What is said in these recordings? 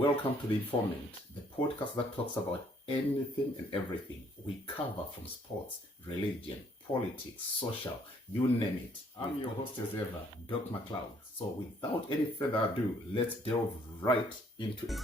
Welcome to The Informant, the podcast that talks about anything and everything. We cover from sports, religion, politics, social, you name it. I'm your host as ever, Doc McLeod. So without any further ado, let's delve right into it.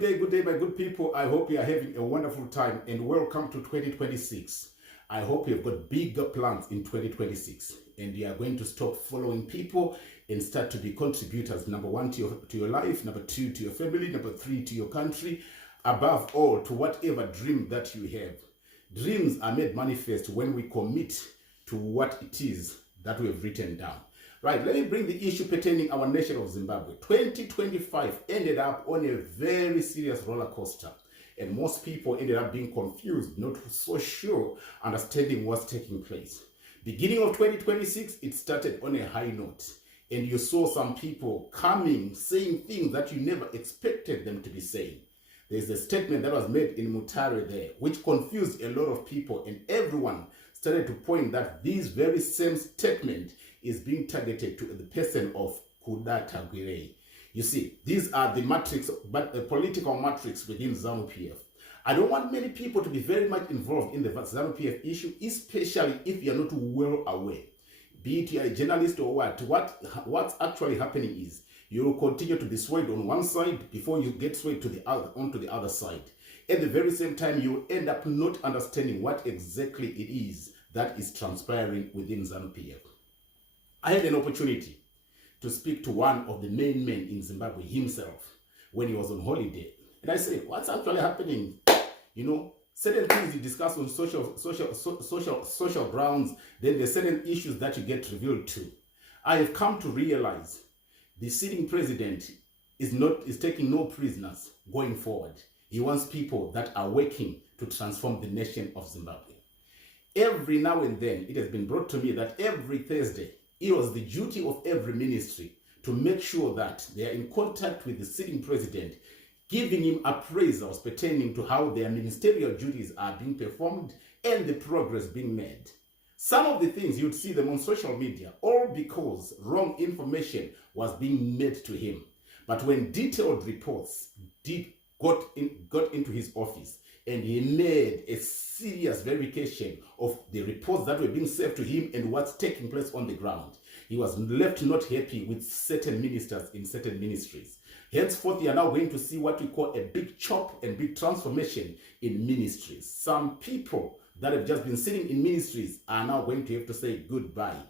Good day, my good people. I hope you are having a wonderful time and welcome to 2026. I hope you've got bigger plans in 2026 and you are going to stop following people and start to be contributors. Number one, to your life. Number two, to your family. Number three, to your country. Above all, to whatever dream that you have. Dreams are made manifest when we commit to what it is that we have written down. Right, let me bring the issue pertaining our nation of Zimbabwe. 2025 ended up on a very serious roller coaster, and most people ended up being confused, not so sure, understanding what's taking place. Beginning of 2026, it started on a high note, and you saw some people coming, saying things that you never expected them to be saying. There's a statement that was made in Mutare there, which confused a lot of people, and everyone started to point that this very same statement is being targeted to the person of Kudata Gwirei. You see, these are the matrix, but the political matrix within ZANU PF. I don't want many people to be very much involved in the ZANU PF issue, especially if you're not well aware. Be it you're a journalist or what's actually happening is you will continue to be swayed on one side before you get swayed to the other, onto the other side. At the very same time, you will end up not understanding what exactly it is that is transpiring within ZANU PF. I had an opportunity to speak to one of the main men in Zimbabwe himself when he was on holiday. And I said, what's actually happening? You know, certain things you discuss on social grounds, then there's certain issues that you get revealed to. I have come to realize the sitting president is taking no prisoners going forward. He wants people that are working to transform the nation of Zimbabwe. Every now and then, it has been brought to me that every Thursday, it was the duty of every ministry to make sure that they are in contact with the sitting president, giving him appraisals pertaining to how their ministerial duties are being performed and the progress being made. Some of the things you'd see them on social media, all because wrong information was being made to him. But when detailed reports got into his office, and he made a serious verification of the reports that were being served to him and what's taking place on the ground, he was left not happy with certain ministers in certain ministries. Henceforth, you are now going to see what we call a big chop and big transformation in ministries. Some people that have just been sitting in ministries are now going to have to say goodbye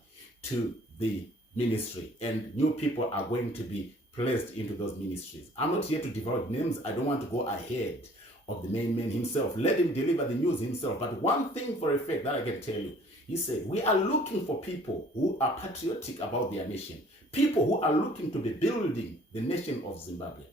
to the ministry, and new people are going to be placed into those ministries. I'm not here to divulge names. I don't want to go ahead of the main man himself. Let him deliver the news himself. But one thing for a fact that I can tell you, he said, we are looking for people who are patriotic about their nation, people who are looking to be building the nation of Zimbabwe,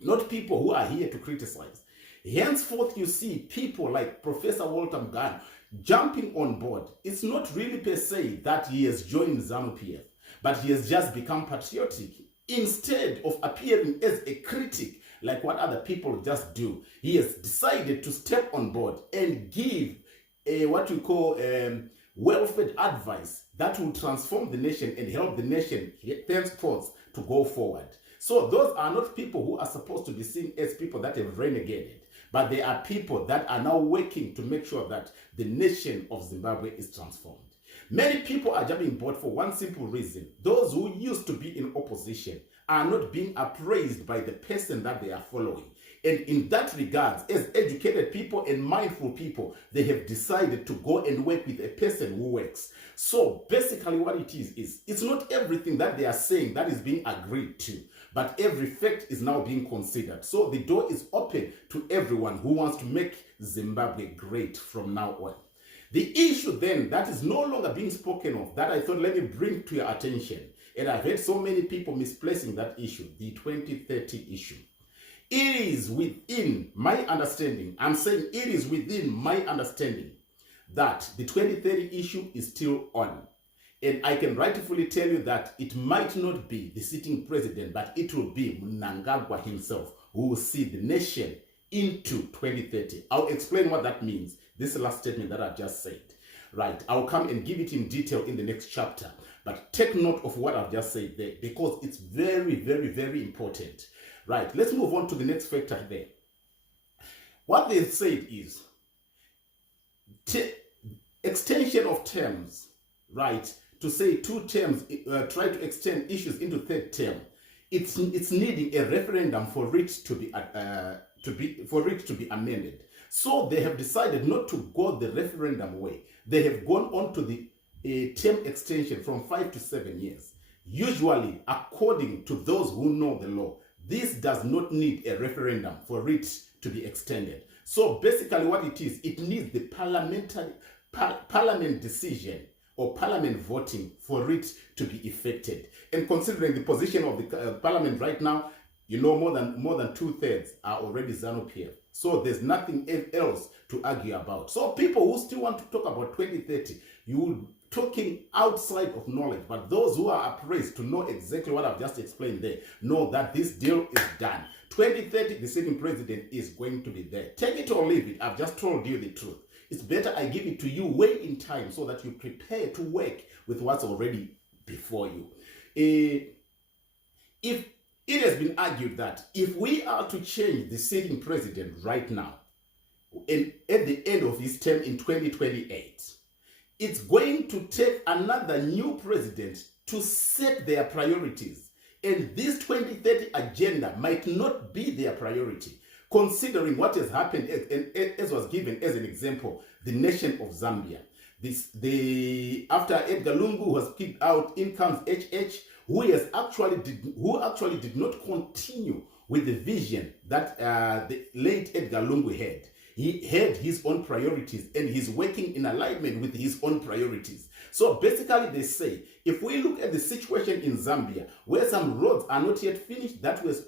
not people who are here to criticize. Henceforth, you see people like Professor Walter Mgana jumping on board. It's not really per se that he has joined ZANU PF, but he has just become patriotic. Instead of appearing as a critic, like what other people just do, he has decided to step on board and give what we call well-fed advice that will transform the nation and help the nation henceforth to go forward. So those are not people who are supposed to be seen as people that have renegaded, but they are people that are now working to make sure that the nation of Zimbabwe is transformed. Many people are jumping board for one simple reason. Those who used to be in opposition are not being appraised by the person that they are following. And in that regard, as educated people and mindful people, they have decided to go and work with a person who works. So basically what it is it's not everything that they are saying that is being agreed to, but every fact is now being considered. So the door is open to everyone who wants to make Zimbabwe great from now on. The issue then that is no longer being spoken of, that I thought let me bring to your attention, and I've heard so many people misplacing that issue, the 2030 issue. It is within my understanding, I'm saying it is within my understanding, that the 2030 issue is still on. And I can rightfully tell you that it might not be the sitting president, but it will be Mnangagwa himself who will see the nation into 2030. I'll explain what that means, this last statement that I've just said. Right, I'll come and give it in detail in the next chapter. But take note of what I've just said there, because it's very, very, very important. Right, let's move on to the next factor there. What they've said is extension of terms, right? To say 2 terms, try to extend issues into 3rd term. It's needing a referendum for it to be amended. So they have decided not to go the referendum way. They have gone on to the term extension from 5 to 7 years. Usually, according to those who know the law, this does not need a referendum for it to be extended. So basically what it is, it needs the parliament decision or parliament voting for it to be effected. And considering the position of the parliament right now, you know, more than 2/3 are already ZANU PF. So there's nothing else to argue about. So people who still want to talk about 2030, you talking outside of knowledge. But those who are appraised to know exactly what I've just explained there, know that this deal is done. 2030, the sitting president is going to be there. Take it or leave it. I've just told you the truth. It's better I give it to you way in time so that you prepare to work with what's already before you. If it has been argued that if we are to change the sitting president right now, and at the end of his term in 2028, it's going to take another new president to set their priorities. And this 2030 agenda might not be their priority, considering what has happened, as was given as an example, the nation of Zambia. After Edgar Lungu was kicked out, in comes HH, who actually did not continue with the vision that the late Edgar Lungu had. He had his own priorities and he's working in alignment with his own priorities. So basically they say, if we look at the situation in Zambia, where some roads are not yet finished, that was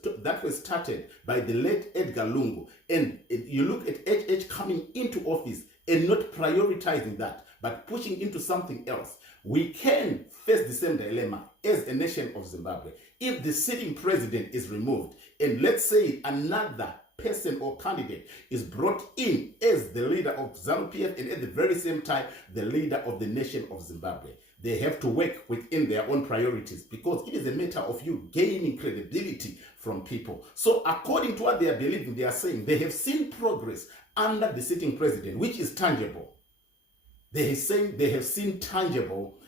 started by the late Edgar Lungu, and you look at HH coming into office and not prioritizing that, but pushing into something else, we can face the same dilemma as a nation of Zimbabwe. If the sitting president is removed, and let's say another person or candidate is brought in as the leader of ZANU PF and at the very same time the leader of the nation of Zimbabwe, they have to work within their own priorities, because it is a matter of you gaining credibility from people. So according to what they are believing, they are saying they have seen progress under the sitting president, which is tangible. They are saying they have seen tangible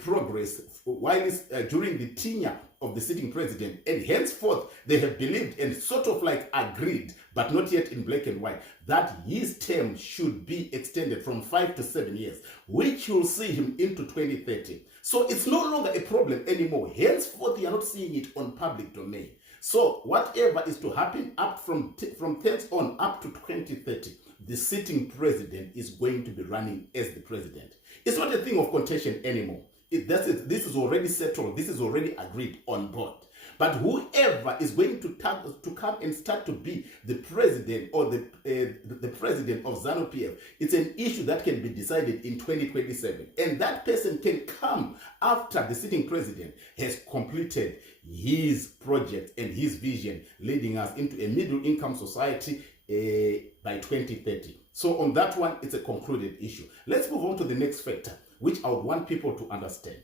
progress while during the tenure of the sitting president, and henceforth they have believed and sort of like agreed, but not yet in black and white, that his term should be extended from 5 to 7 years, which will see him into 2030. So it's no longer a problem anymore. Henceforth, you are not seeing it on public domain. So whatever is to happen up from 10th on up to 2030, the sitting president is going to be running as the president. It's not a thing of contention anymore. This is already settled. This is already agreed on board. But whoever is going to come and start to be the president or the president of ZANU PF, it's an issue that can be decided in 2027. And that person can come after the sitting president has completed his project and his vision, leading us into a middle-income society by 2030. So on that one, it's a concluded issue. Let's move on to the next factor, which I would want people to understand.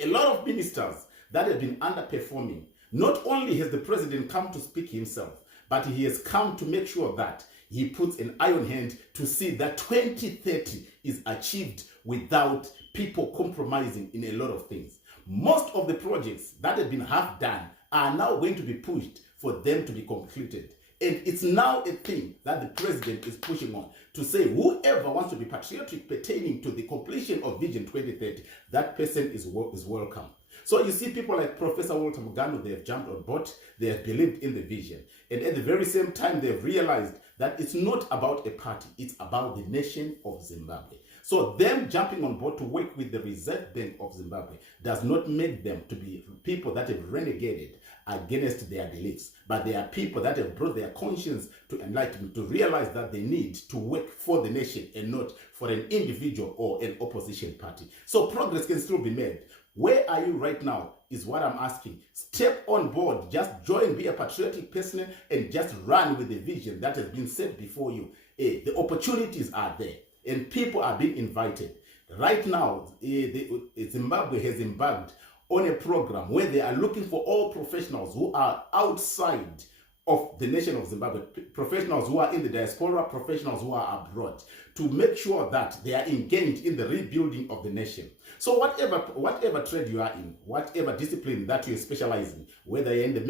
A lot of ministers that have been underperforming, not only has the president come to speak himself, but he has come to make sure that he puts an iron hand to see that 2030 is achieved without people compromising in a lot of things. Most of the projects that have been half done are now going to be pushed for them to be completed. And it's now a thing that the president is pushing on to say whoever wants to be patriotic pertaining to the completion of Vision 2030, that person is welcome. So you see people like Professor Walter Mugano, they have jumped on board, they have believed in the vision. And at the very same time, they've realized that it's not about a party, it's about the nation of Zimbabwe. So them jumping on board to work with the Reserve Bank of Zimbabwe does not make them to be people that have renegated against their beliefs, but they are people that have brought their conscience to enlightenment, to realize that they need to work for the nation and not for an individual or an opposition party. So progress can still be made. Where are you right now is what I'm asking. Step on board, just join, be a patriotic person, and just run with the vision that has been set before you. The opportunities are there, and people are being invited. Right now, Zimbabwe has embarked on a program where they are looking for all professionals who are outside of the nation of Zimbabwe, professionals who are in the diaspora, professionals who are abroad, to make sure that they are engaged in the rebuilding of the nation. So whatever trade you are in, whatever discipline that you specialize in, whether you're in the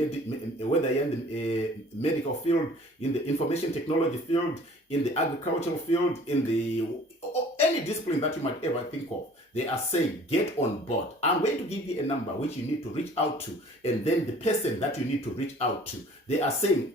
medical field, in the information technology field, in the agricultural field, in the any discipline that you might ever think of, they are saying, get on board. I'm going to give you a number which you need to reach out to, and then the person that you need to reach out to. They are saying,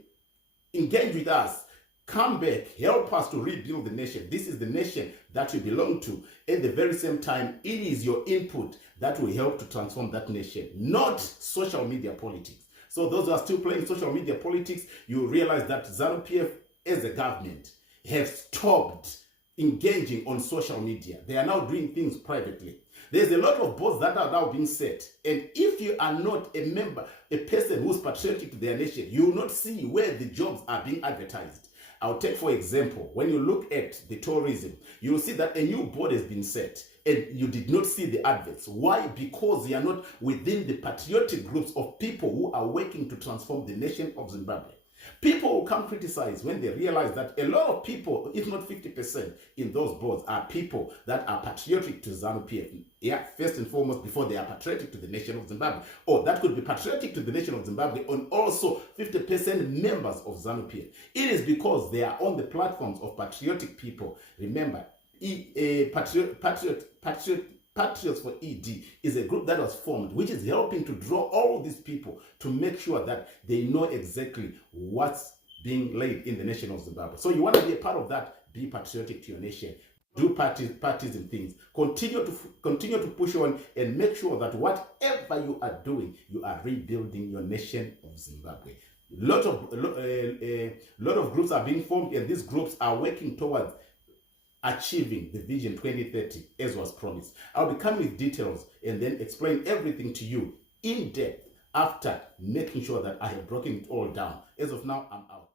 engage with us, come back, help us to rebuild the nation. This is the nation that you belong to. At the very same time, it is your input that will help to transform that nation, not social media politics. So those who are still playing social media politics, you realize that ZANU PF as a government have stopped engaging on social media. They are now doing things privately. There's a lot of boards that are now being set, and if you are not a member, a person who's patriotic to their nation, you will not see where the jobs are being advertised. I'll take, for example, when you look at the tourism, you will see that a new board has been set, and you did not see the adverts. Why? Because they are not within the patriotic groups of people who are working to transform the nation of Zimbabwe. People will come criticize when they realize that a lot of people, if not 50% in those boards, are people that are patriotic to ZANU PF. Yeah, first and foremost, before they are patriotic to the nation of Zimbabwe. Or that could be patriotic to the nation of Zimbabwe and also 50% members of ZANU PF. It is because they are on the platforms of patriotic people. Remember, Patriots for ED is a group that was formed, which is helping to draw all these people to make sure that they know exactly what's being laid in the nation of Zimbabwe. So you want to be a part of that, be patriotic to your nation. Do parties and things. Continue to push on and make sure that whatever you are doing, you are rebuilding your nation of Zimbabwe. A lot of groups are being formed, and these groups are working towards achieving the Vision 2030 as was promised. I'll be coming with details and then explain everything to you in depth after making sure that I have broken it all down. As of now, I'm out.